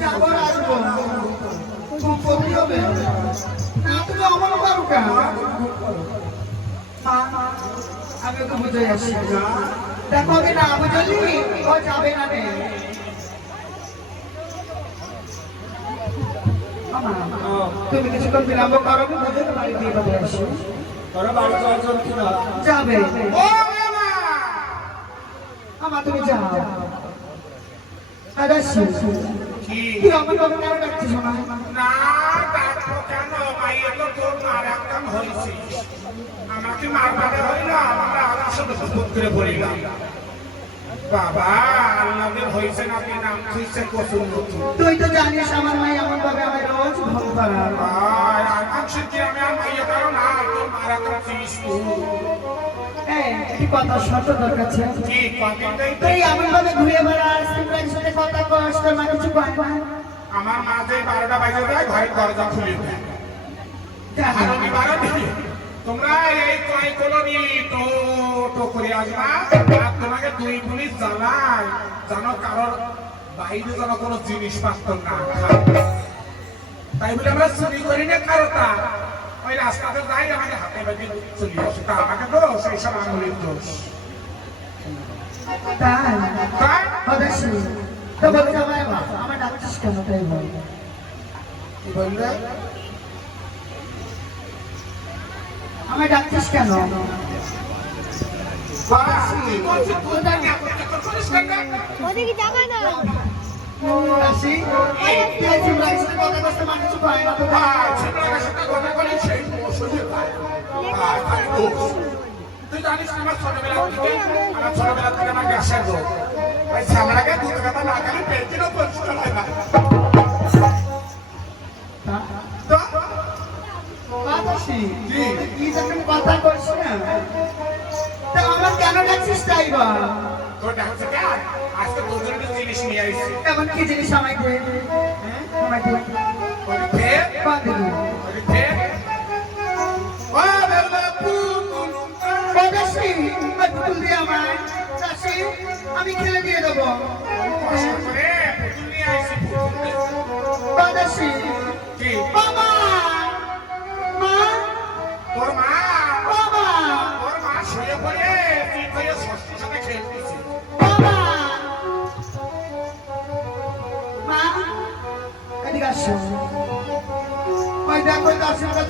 যাবো আসবো খুব ক্ষতি হবে না তুমি অমল করো কেন আমি ওকে বুঝে আসছি দেখো আমি না বুঝলি ও যাবে না রে তুমি কিছুক্ষণ বিলম্ব করো আমি বুঝে বাড়ি দিয়ে চলে আসি যাবে আমার তুমি যাও আদাসি কি আমার বাবা কেন ডাকছিস না ডাকবো কেন মাইয়ে তো তোর মার একদম হয়েছে আমাকে মারবাদে হইল আমরা আলাদা করে বলিলাম বাবা আল্লাহের হয়েছে না আপনি নাম খুঁজছে পছন্দ তুই তো জানিস আমার মাই এমন ভাবে আমার রোজ ভোগ করার আমি আর মাইয়ে কারো না তোর মার একদম চিনিস কি কথা শর্ত দরকার ছিল তুই এমন ভাবে ঘুরে বেড়াস তোমরা সাথে কথা কস তোর মা কিছু কয় না আমার মা যে 12টা বাজে দেয় ঘরের দরজা খুলে দেয় তোমরা এই কয় কলোনি তো করে আসবা আর তোমাকে দুই পুলিশ জ্বালায় জানো কারোর বাইরে যেন কোনো জিনিস পাত্র না তাই বলে আমরা চুরি করি না কারোটা ওই রাস্তাতে যাই আমাকে হাতে বাজি চলি আসে তা আমাকে তো সেই সব আঙুলের দোষ আমার ডাকছিস কেন তাই বল কি বললে আমার ডাকছিস কেন ওদিকে যাবে না তুই জানিস আমার ছোটবেলা থেকে আমার গ্যাসের রোগ ওই সামলাকে দুধ কথা না খেলে পেটটিরও পরিষ্কার হয় না কথা করছি না আমার কেন ডাকছিস তাই বা তোর ডাকছে কেন আজকে তোর জন্য জিনিস নিয়ে আসছি এমন কি জিনিস আমাকে আমাকে আমি খেলে দিয়ে দেবো বাবা তোর মা তোর মা শুয়ে পড়ে তুই হয়ে ষষ্ঠীর সাথে খেলতেছি এদিকে আসো ওই দেখো আশীর্বাদ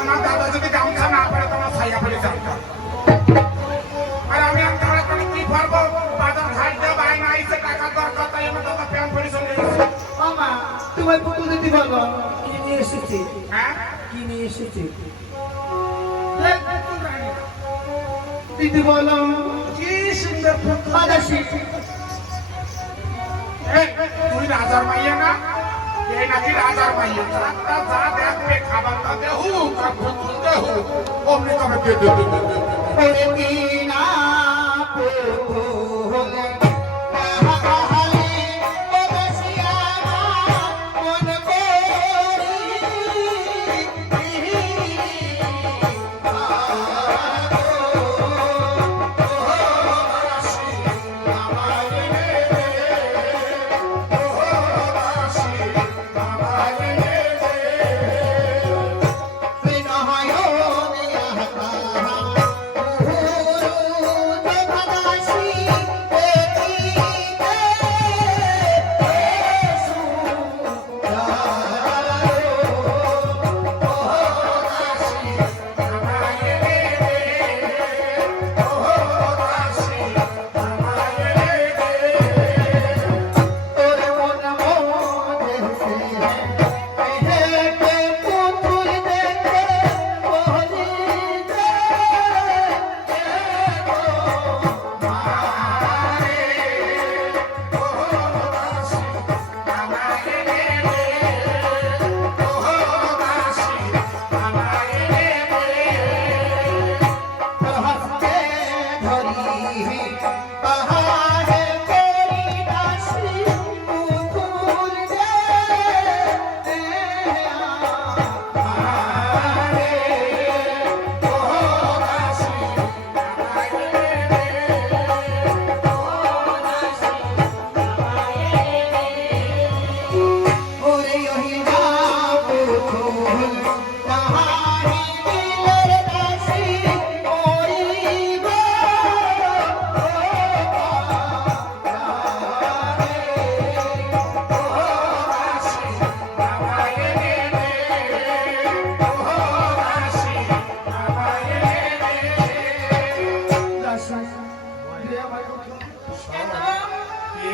আমার দাদা যদি গামছা না পারে তোমার ছাইয়া ফেলে জানতাম আর আমি কি পারবো বাজার ঘাট দিয়ে বাইনা আইসে টাকা দরকার তাই আমার দাদা প্যান পরে চলে গেছে মামা তোমার পুতুল দিদি বলো কি নিয়ে এসেছি হ্যাঁ কি নিয়ে এসেছি দিদি বলো কি সুন্দর আদাসি তুই রাজার মাইয়া না এই নাকি রাজার মাইয়া রাতটা যা দেখবে খাবারটা দেহু তার পুতুল দেহু অমনি তবে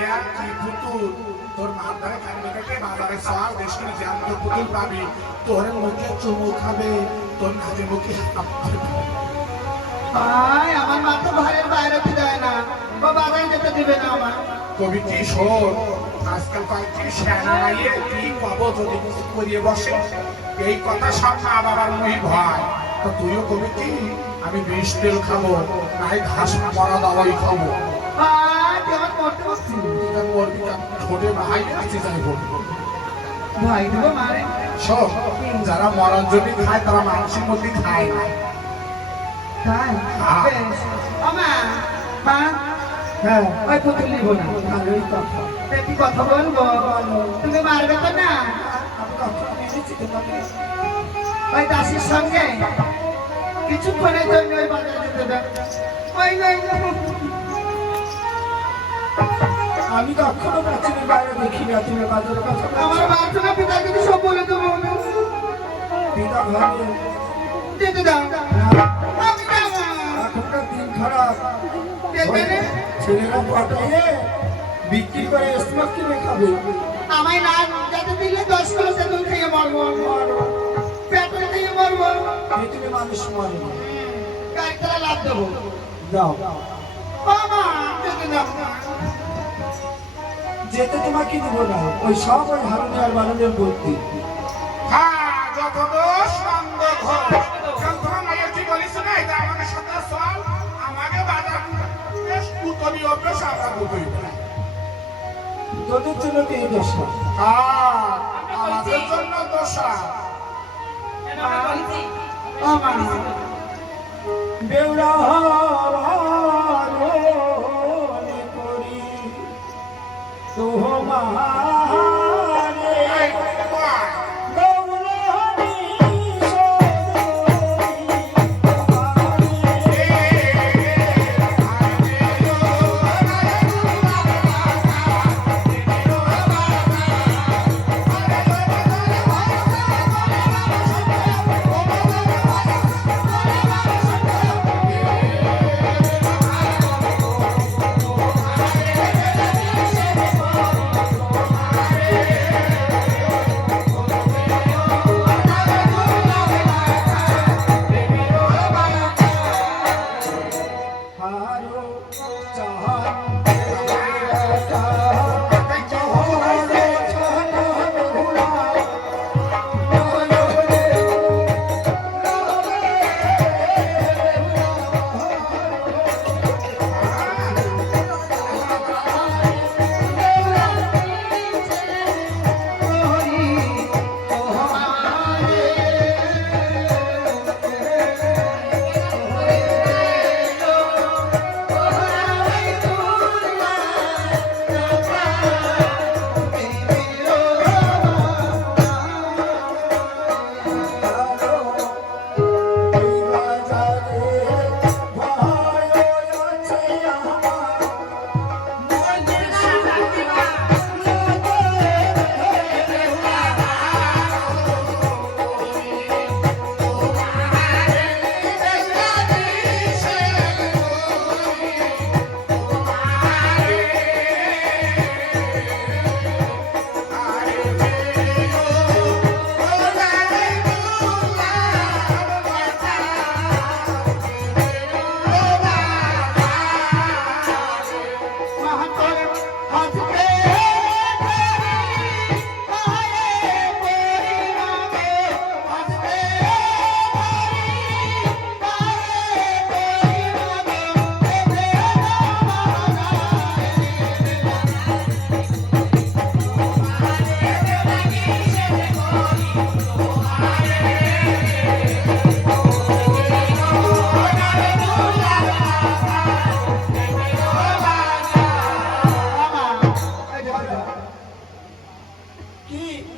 মাইয়া কি পুতুল তোর মার ধারে কান্দে কেটে বাজারে সব দেশে জ্যান্ত পুতুল পাবি তোর মুখে চুমু খাবে তোর নাকে মুখে হাত দেবে। ভাই আমার মা তো ঘরের বাইরে দেয় না, ও বাজারে যেতে দিবে না আমার। কবি কি শোন আজকাল কয়েকটি শ্যানা মাইয়ে কি কব যদি কিছু করিয়ে বসে এই কথা সব মা বাবার মুই ভয়। তো তুইও কবি কি আমি বিষ তেল খাবো নাই ঘাস মরা দাওয়াই খাবো। ভাই তুই আমার করতে বসছিস। ঠোঁটে ভাই কাছে যাই বলবো ভাই দেবো মারে। সব যারা মরার জন্য খায় তারা মানুষের মধ্যে খায় না। তাই হ্যাঁ। বেশ। ও মা, মা, হ্যাঁ ওই পুতুল নিবো না। ভালোই কথা। তা কি কথা বলবো? তুমি মারবে তো না? আমি কখনো ভেবেছি তোমাকে ওই দাসির সঙ্গে কিছুক্ষণের জন্য ওই বাজারে যেতে দেন। ওই আমি কখনো প্রাচীনের বাইরে দেখি না তুমি বাজারের কথা আমার বাচ্চারা পিতা কিন্তু সব বলে দেবো। পিতা ঘরে যেতে দাও। আমি যাবো। এখনকার দিন খারাপ দেখবে? ছেলেরা পাঠাইয়ে বিক্রি করে স্মোক কিনে খাবে আমায় না যাতে দিলে 10 কিলো তেঁতুল খেয়ে মরবো। পেট্রোল খেয়ে মরবো। পৃথিবী মানুষ মরে না। গাড়িতে লাভ দেবো। যাও বাবা যেতে দাও। যেতে তোমাকে দিব না ওই সব ওই হারুনি আর বারুনের বলতে হ্যাঁ যত দোষ মন্দ ঘর যখন মায়ের কি বলিস না এটা আমাদের সাথে চল আমাকে বাজার বেশ পুতনি অভ্যাস আমরা বুঝই তোদের জন্য কি এই দশা হ্যাঁ আমাদের জন্য দোষা ও মা বেউরা করি তোমারে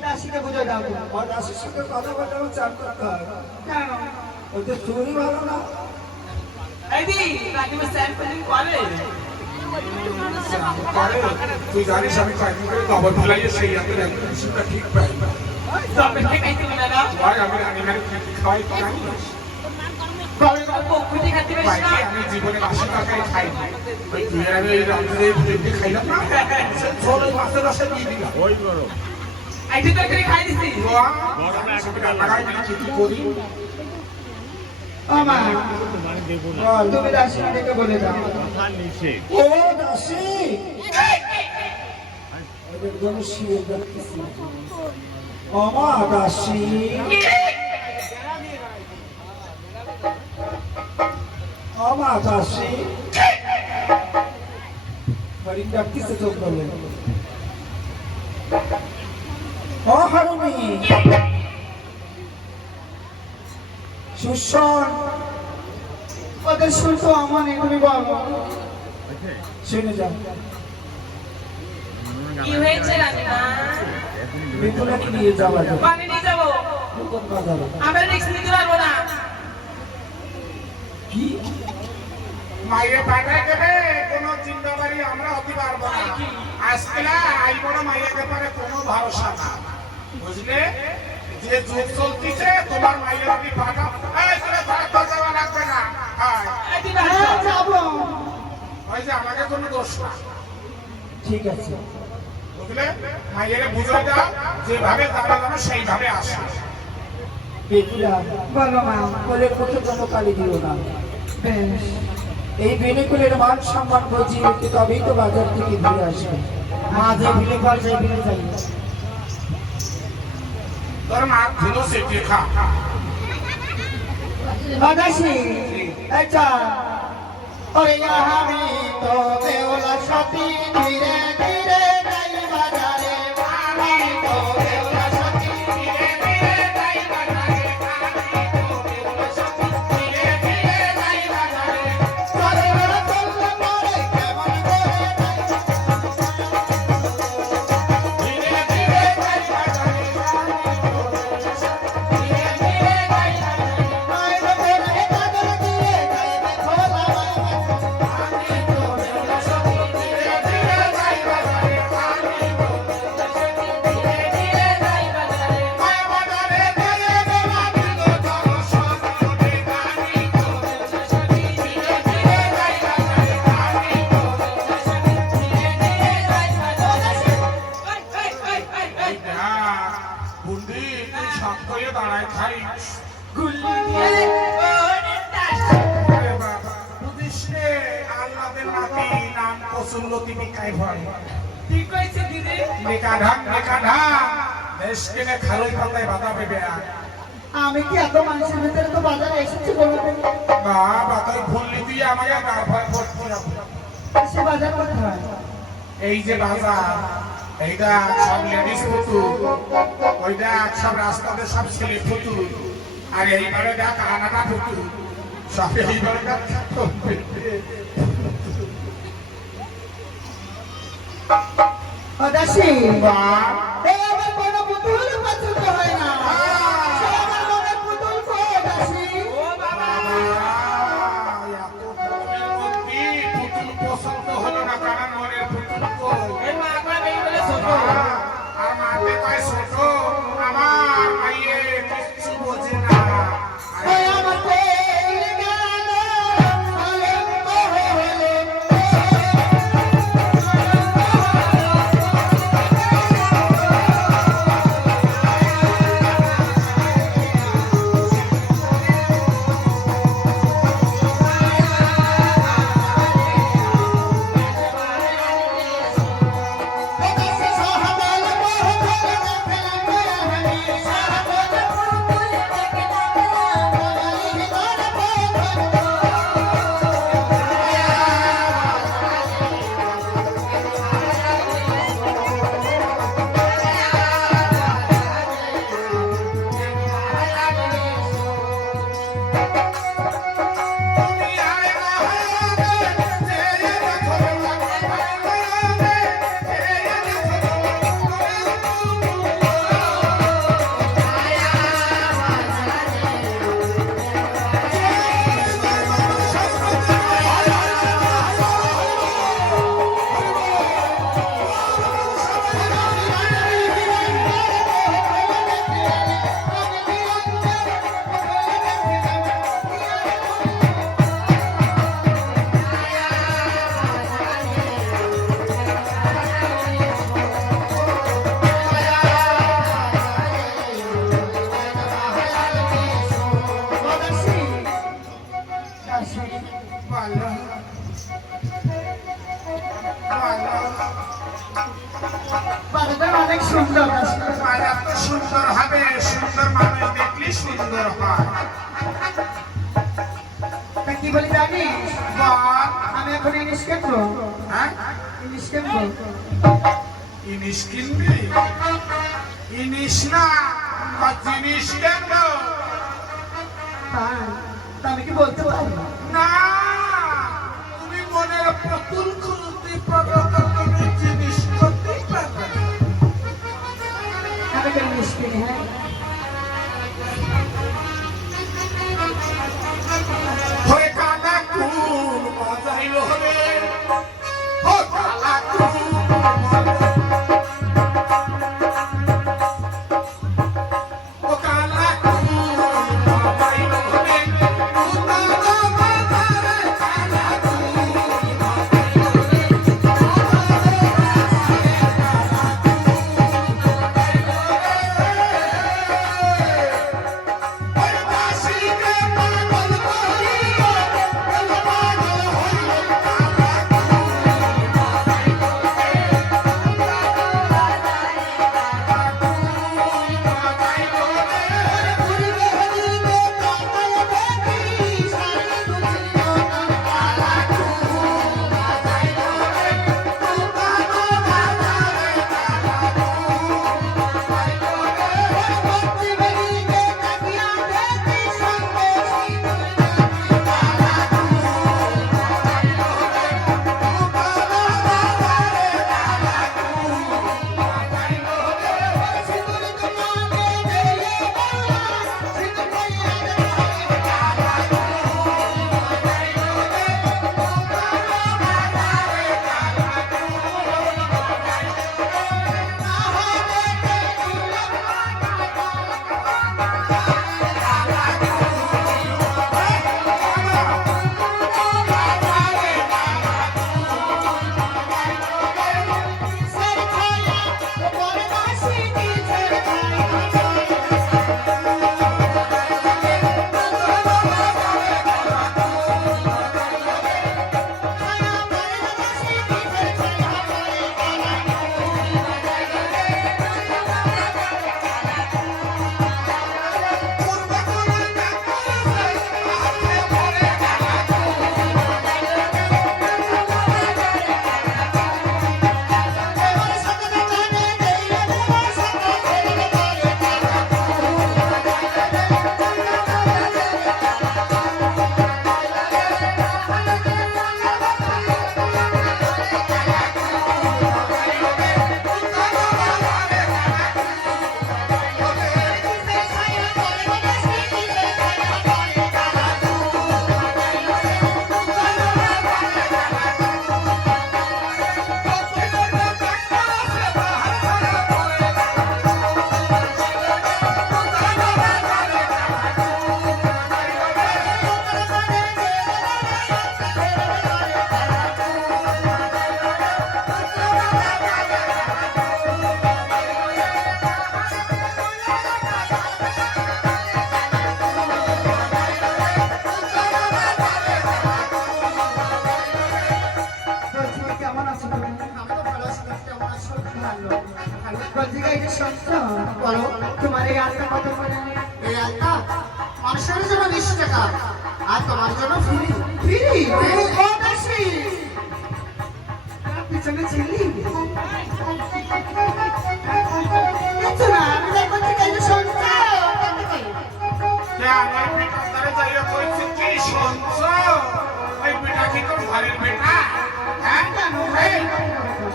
দাসীকে বুঝে দাও। আর দাসের সঙ্গে কথা বলতে আমার চান করতে হয় কেন? ওদের চুরি ভালো না তুই জানিস আমি চাকরি করে খবর ফেলাইয়ে সেই হাতের একদম ঠিক পাই ভাই আমি রানী মারি খাওয়াই তো জানিস আমি জীবনে 80 টাকায় খাই ওই তুই আমি ওই রাত্রে খাইলাম না মাছের রসে দিয়ে দিলাম আইটি তরকারি খাই দিছি লাগাই দিলাম কি করি ও মা তুমি দাসিমা ডেকে বলে দাও ও দাসী এদের জন্য শিয়ে দেখতেছি আমা দাসী আমা দাসী হরিণ ডাকতেছে চোখ বলে ও হারুনি সুশন ওদের শুনতো আমার তুমি বলো শুনে যাও কি হয়েছে রানীমা বিপুলাকে নিয়ে যাওয়া যাবে পানি নিয়ে যাবো নতুন বাজারে আমরা রিক্স নিতে পারবো না কি মাইয়ে পাঠাই দেবে কোনো চিন্তাবাড়ি আমরা হতে পারবো না আজকে না আইব না মাইয়ের ব্যাপারে কোনো ভরসা না বুঝলে যে যুগ চলতিছে তোমার মাইয়ের আমি পাঠাও এই তোরা ভাড়া যাওয়া লাগবে না আইটি হ্যাঁ যাবো ওই যে আমাকে কোনো দোষ না ঠিক আছে বুঝলে মাইয়ের বুঝে দাও যেভাবে যাবে যেন সেইভাবে আসে বিপুলা বলো মা কোলের পথে কোনো কালি দিও না বেশ এই বেনেকুলের মান সম্মান বুঝিয়ে উঠতে তবেই তো বাজার থেকে ঘুরে আসবে মা যে ভিলে কর যে ভিলে যাই তোর মা ধুলো সেটিয়ে খা দাসী আচ্ছা ওরে আমি তো বেওলা সাথী ধীরে ধীরে যাই বাজারে আমি তো বেওলা সাথী ধীরে ধীরে যাই বাজারে আমি তো বেওলা সাথী ধীরে ধীরে যাই বাজারে চলে বেড়া চললে পরে কেমন করে ধীরে ধীরে যাই বাজারে আমি তো বেওলা সাথী ধীরে ধীরে যাই বাজারে মায়ের বেড়ে কাদের দিয়ে যাইবে খোলা আমি তো বেওলা সাথী ধীরে ধীরে যাই বাজারে আমি তো বেওলা সাথী ধীরে ধীরে যাই বাজারে মায় বাজারে গেলে বেলা দিল ধরো সজনে আমি তো বেওলা সাথী ধীরে ধীরে যাই বাজারে আমি তো বেওলা সাথী ধীরে ধীরে যাই বাজারে বুন্দি তুই শক্ত হয়ে দাঁড়ায় খাইস আরে বাবা, বুঝিস রে, আল্লাদের নাতি নাম কসুল্লতি বিকায় ভয়। ঠিক হয়েছে দিদি লেখা ঢাক, দেশ কেনে খালই পাতায় বাধা পেবে আর। আমি কি এত মানুষের ভিতরে তো বাজারে এসেছি বলতে বাবা, তোর ভুললি তুই আমাকে গা ভয় ভর্তি হবে। সে বাজার করতে হয় এই যে বাজার, এইটা সব লেডিস পুতুল, ওইটা সব রাস্তাতে সব ছেলে পুতুল, আর এইবারে দেখ আনাটা পুতুল, সব এইবারে দেখ দাসী বাহ, এই আমার কোনো পুতুল পছন্দ হয় না সে আমার মনের পুতুল কো দাসী ও বাবা এত পুতুলের মধ্যে পুতুল পছন্দ হলো না, কারণ মনের পুতুল কই? এই মা কয় বেই বলে ছোট আর মাকে কয় ছোট, আমার মাইয়ে কিচ্ছু বোঝে না। ওই আমার কোল গেল আলম্ব হলে বাজারটা অনেক সুন্দর বাজার তো সুন্দর হবে, সুন্দর মানুষ দেখলে সুন্দর হয়। তা কি বলি জানিস বল। আমি এখন ইলিশ কিনবো হ্যাঁ? ইলিশ কিনবো ইলিশ কিনবি? ইলিশ না, বা জিনিস কিনবো। হ্যাঁ তা আমি কি বলতে পারি না, তুমি মনের পুতুল খুলতে পারো তো তুমি জিনিস করতেই পারবে না। আমি তো ইলিশ কিনি হ্যাঁ হয়ে কালা কুল বাজাইল হবে, ও কালা কুল ও কালা কুল বাজাইল হবে, উতালো বাজারে কালা কুল ওই বাসিকে পাগল করিও, ওই পাগল হইল কালা কেমন আছো তুমি আমি তো ভালো আছি, তুমি কেমন আছো? ভালো রঞ্জিকা এটা শুনছো বলো। তোমার এই আলটা কত করে এই আলতা মানুষের জন্য 20 টাকা আর তোমার জন্য ফ্রি। ফ্রি কত বেশি? পিছনে ছিলি কিছু না, আমি দেখবো ঠিক আছে শুনছো। কেন ওই পিঠার দ্বারা যাইয়া কইছে কি শুনছো? ওই পিঠা কি তোর ঘরের বেটা? হ্যাঁ? এই,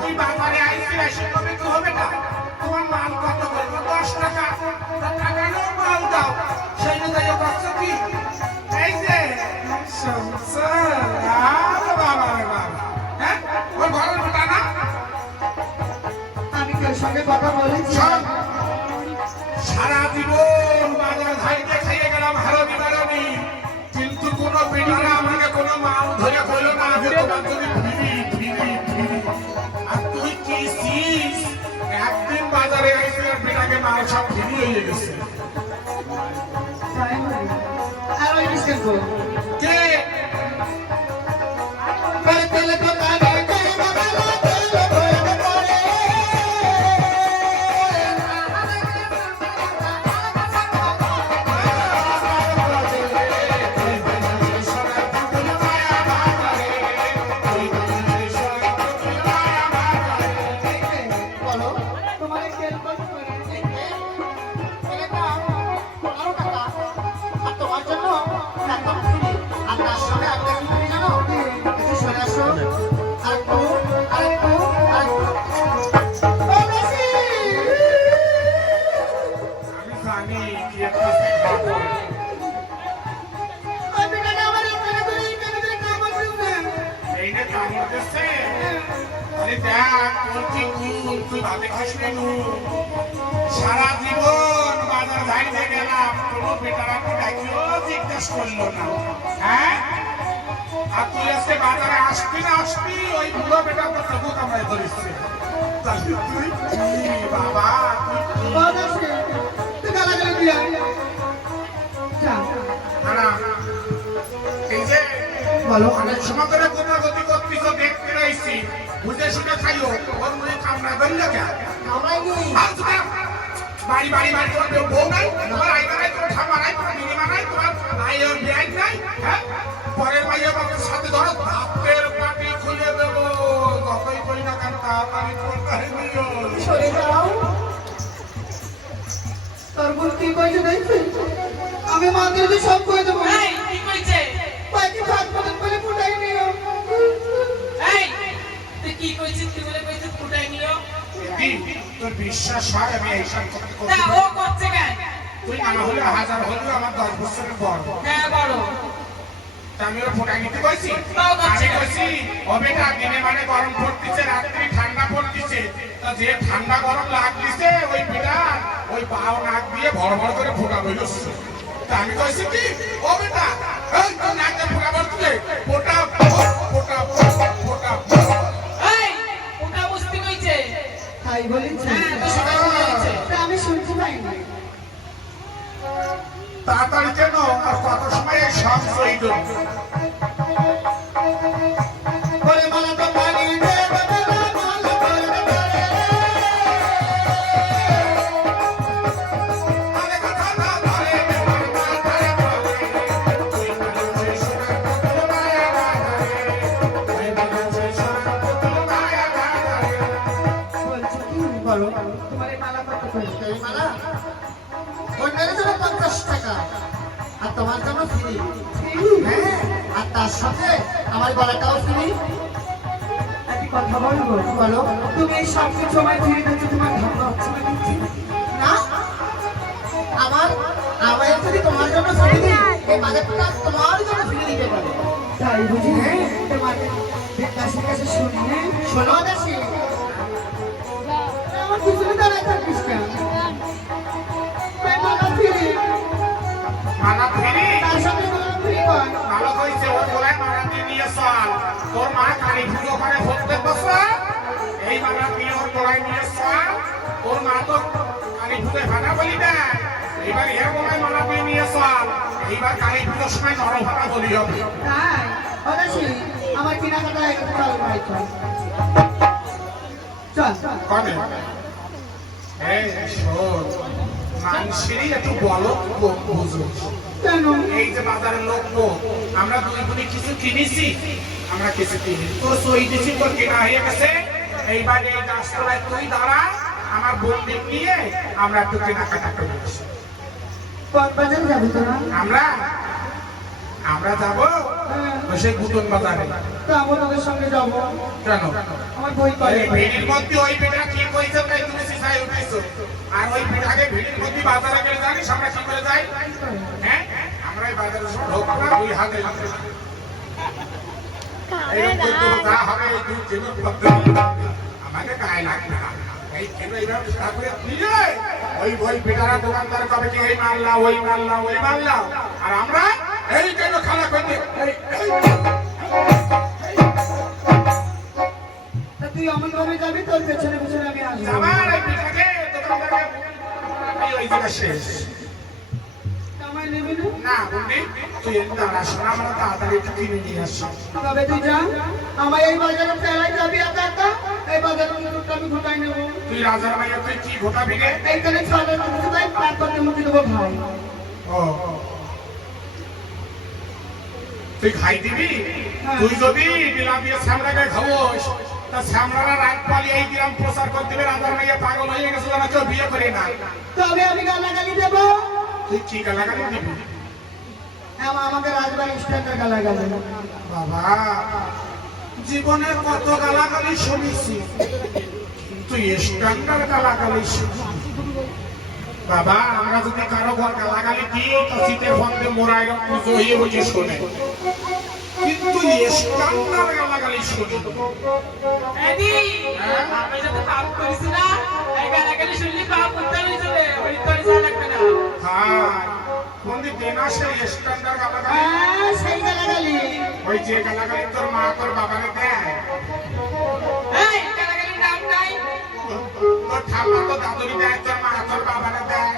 তুই বাজারে আইসি এসে কবে তো হবে না? তোমার মাল কত বলবো? 10 টাকা। তা টাকা নাও, মাল দাও। সেই যে যাইয়া করছো কি? এই যে, শুনছো? আরে বাবা রে বাবা। হ্যাঁ? ওই ঘরের বেটা না? আমি তোর সঙ্গে কথা বলেছি শোন, সারা জীবন বাজার ধাইতে খাইয়ে গেলাম হারামি বারামি, কিন্তু কোনো বেটারা আমাকে কোনো মাল ধরে হইল না যে তোমার যদি ফিরি ফিরি ফিরি। আর তুই কি ছিস? একদিন বাজারে আইসে বেটাকে মাল সব ফিরি হয়ে গেছে। তাই বলি। আর ওই বিস্কুট গো কে? করে তেলে তো কানে তেলে বাবা তেলে করে করে নুন তুই ভাতে খাস না নুন সারা জীবন বাজার যাইতে গেলাম কোনো বেটারা কি ডাকিও জিজ্ঞেস করলো না হ্যাঁ আর তুই আজকে বাজারে আসবি না আসবি ওই বুড়ো বেটা তো তবু কামড়ায় ধরিস তাহলে তুই কি বাবা বাদাসে তুই গালাগালি দিয়া যা না এই যে বলো অনেক সময় করে কোথা গতি করতিস দেখতে রইছি বুঝে শুনে খাইও ওর মুখে কামড়া ধরলে কে আমায় নেই বাড়ি বাড়ি বাড়ি তোমার বউ নাই তোমার আইতা নাই তোমার ঠামা নাই তোমার মিনিমা নাই তোমার আইয়ের বিয়াই নাই হ্যাঁ পরের মাইয়া বাবার সাথে ধরো ভাতের পাটি খুলে দেবো যতই করি না কেন তাড়াতাড়ি করতে দিও সরে যাও তোর বোন কি কইছে দেখছিস আমি মাকে যদি সব কই দেবো এই কি কইছে কয়েকটি ভাত বদল করে ফুটাই নিও এই তুই কি কইছিস তুই বলে কইছিস ফুটাই নিও তোর বিশ্বাস হয় আমি এইসব করতে তা করতে ও করছে কেন তুই না হলে হাজার হলেও আমার 10 বছরের বড় হ্যাঁ বড় আমি ওর ফোটাই নিতে কইছি তাও করছে। আমি কইছি ও বেটা দিনে মানে গরম পড়তিছে রাত্রি ঠান্ডা পড়তিছে তা যে ঠান্ডা গরম লাগতিছে ওই বেটা ওই পাও নাক দিয়ে ভর ভর করে ফোটা বইলছে তা আমি কইছি কি ও বেটা এই তোর নাক দিয়ে ফোটা পড়তিছে ফোটা ফোটা ফোটা এই ওটা বুঝতে কইছে তাই বলেছি হ্যাঁ তো সেটা বলেছে তা আমি শুনতে পাই না তাড়াতাড়ি কেন আর কত সময় এই সব সই করবে বলে মালা তো পানি দে বদলা মালা করবে আরে কথা না ধরে মাথায় বলে তুই মানুষে সোনা পুতুল মায়া গারে তুই মানুষে সোনা পুতুল মায়া গারে বলছি কি বলো তোমার এই মালা কত করে এই মালা অন্যের জন্য 50 টাকা আর তোমার জন্য ফ্রি হ্যাঁ আর তার সাথে আমার গলাটাও ফ্রি একটি কথা বলবো বলো তুমি এই সব সময় ফ্রি দিচ্ছ তোমার ধারণা হচ্ছে না কিছু? না আমার আমার যদি তোমার জন্য ফ্রি দিই এই মালাটা তোমার জন্য ফ্রি দিতে পারে তাই বুঝি হ্যাঁ তোমার দাসের কাছে শুনে শোনো দাসী আমার পিছনে দাঁড়ায় থাকিস কেন মালা ফ্রি মানা ফিরি তার সাথে গলা ফ্রি কর ভালো কইছে ও বলে মানা দিয়ে নিয়ে চল তোর মা কালী পুজো করে প্রত্যেক বছর এই মানা দিয়ে ওর গলায় নিয়ে চল তোর মা তো কালী পুজোয় ভাড়া বলি না এবার এর গলায় মানা দিয়ে নিয়ে চল এইবার কালী পুজোর সময় নরভাড়া বলি হবে তাই অদাসী আমার কেনাকাটা একটু চালু ভাই চল চল কনে এই শোন মানুষেরই একটু বলো বুঝো কেন এই যে বাজারের লোক আমরা দুই বোনে কিছু কিনেছি আমরা কিছু কিনি তোর সই দিছি তোর কেনা হয়ে গেছে এইবার এই গাছতলায় তুই দাঁড়া আমার বন্ধু নিয়ে আমরা একটু কেনাকাটা করেছি কোন বাজারে যাবো তোরা আমরা যাব সেই বুতন বাজারে তো আমরা তোদের সঙ্গে যাবো কেন আমার বই করে এই ভিড়ের মধ্যে ওই বেটা কি কইছে তাই তুমি সিসাই উঠাইছো আর ওই বেটাকে ভিড়ের মধ্যে বাজারে গেলে জানিস আমরা কি করে যাই হ্যাঁ আমরা এই বাজারে সব ঢোকা দুই হাতে এইরকম করতে যা হবে এই দুই কেন পদ্ধতি আমাকে গায়ে লাগবে না এই কেন এইভাবে তারপরে নিয়ে ওই বেটারা দোকানদার কবে কি এই মাল্লা ওই মাল্লা ওই মাল্লা আর আমরা এই কেন খানা করতে তা তুই অমন ভাবে যাবি তোর পেছনে পেছনে আমি আসবো আমার এই বেটাকে দোকানদারকে ওই জায়গা শেষ আমায় নেবি না না বন্ধু তুই দাঁড়া শোনা আমরা তাড়াতাড়ি একটু কিনে নিয়ে আসি তবে তুই যা আমার এই বাজারে ফেলাই যাবি একা একা এই বাজারে দুটো আমি ঘুটাই নেবো তুই রাজার ভাইয়া তুই কি ঘটাবি রে এইখানে ছড়ে কিছু তাই পাঁচ করতে মুখে দেবো ভাই ও তুই খাই দিবি হ্যাঁ। তুই যদি বিলাপিয়া শ্যামলাকে খাওয়াস তা শ্যামলারা রাত পালি এই গ্রাম প্রচার করতে দিবে রাজার ভাইয়া পাগল হয়ে গেছে না কেউ বিয়ে করে না তবে আমি গালাগালি দেবো তুই কি গালাগালি দিবি আমাদের রাজবাড়ি স্ট্যান্ডের গালাগালি বাবা জীবনে কত গালাগালি শুনেছি তুই স্ট্যান্ডার্ড গালাগালি শুনিস বাবা আমরা যদি কারো ঘর গালাগালি দিই তো শীতের বন্ধে মোরা এরকম পুজো হয়ে বসে শোনে কিন্তু স্ক্যান্ডাল গালাগালি শুনি এদি হ্যাঁ? আমি যত পাপ করেছি না এই গালাগালি শুনলে পাপ করতে হয়ে যাবে ওই তোর যা লাগবে না হ্যাঁ বন্দি দেনা সেই স্ক্যান্ডাল গালাগালি সেই গালাগালি ওই যে গালাগালি তোর মা তোর বাবারে দেয় এই গালাগালির নাম নাই তোর ঠাম্মা তোর দাদুরি দেয় তোর মা তোর বাবারে দেয়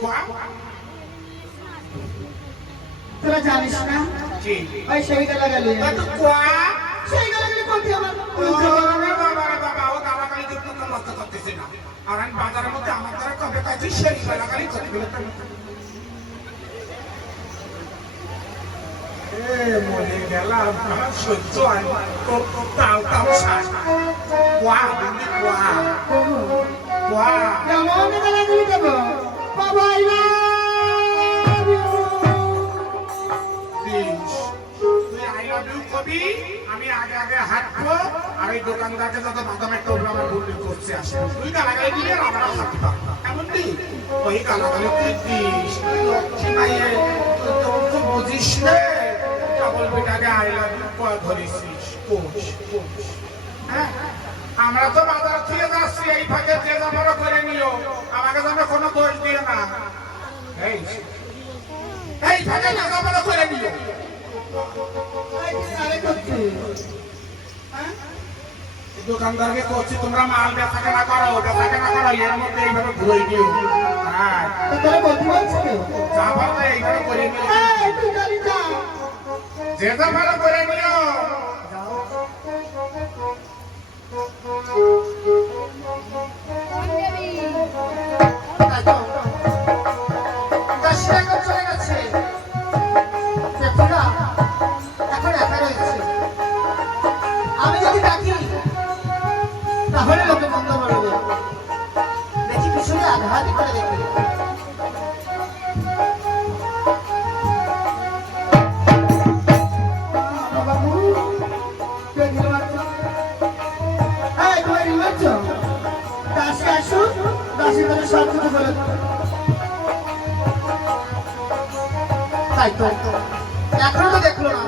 কোয়া? তোরা জানিস না কি ওই সেই গালাগালি তা তো কোয়া? সেই গালাগালি করতে আমার ওরে বাবারে বাবা, ও গালাগালি তো কোনো লজ্জা করতেছে না। আর আমি বাজারের মধ্যে আমার দ্বারা কবে কাছে সেই গালাগালি করে দিল মরে গেলাম আমার সহ্য হয় না। তাও তাও শ্বাস কোয়া বন্দি কোয়া কোয়া কেমন গালাগালি দেবো বাবা I love you প্লিজ তুই আই লাভ ইউ কবি আমি আগে আগে হাঁটবো আর এই দোকানদারকে যত বাদামের টোপলা আমার বুল্লি করছে আসে তুই গালাগালি দিলে আর আমরাও হাঁটতে পারবো না। এমন নেই ওই গালাগালি তুই দিস তুই লক্ষ্মী মাইয়ে তোর তো বুঝিস রে কেবল বেটাকে আই লাভ ইউ ধরেছিস কোচ কোচ হ্যাঁ আমরা তো বাজার থেকে যাচ্ছি এই ফাঁকে যে যাবো করে নিও আমাকে যেন কোনো দোষ দিও না এই এই ফাঁকে না যাবো করে নিও আরে করছি দোকানদারকে করছি তোমরা মাল বেচাকে না করো বেচাকে না করো এর মধ্যে এইভাবে ঘুরে দিও হ্যাঁ তো তোরা বলতে পারছি কেউ যা ভালো এইভাবে করে নিও তুই গালি যা যে যা ভালো করে নিও তাই তো 10 টাকা চলে গেছে দেখোনা এখন একা রয়েছে আমি যদি ডাকি তাহলে লোকে মন্দ বলবে দেখি পিছনে আঘাতই করে দেখি বাবু কে দিল মাত্র এই তোমার রিমাচ্ছ দাসে আসুন দাসের কাছে সব কিছু বলে দেবো। তাই তো এখনো তো দেখলো না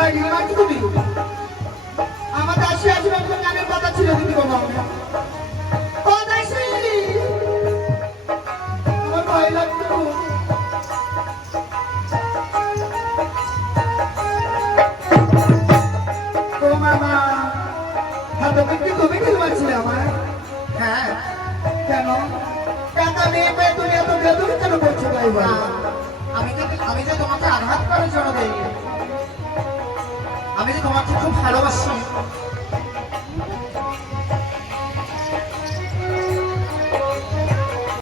এই রিমাচ্ছ তুমি আমার দাসে আসবে একজন গানের কথা ছিল দিদি বাবা ও দাসী আমার ভয় লাগতো ও মামা হাত থেকে তুমি কি মারছিলে আমার হ্যাঁ কেন টাকা নিয়ে পেয়ে তুমি এত বেদুরি কেন করছো তাই বলো আমি যে তোমাকে আঘাত করার জন্য দেইনি আমি যে তোমাকে খুব ভালোবাসি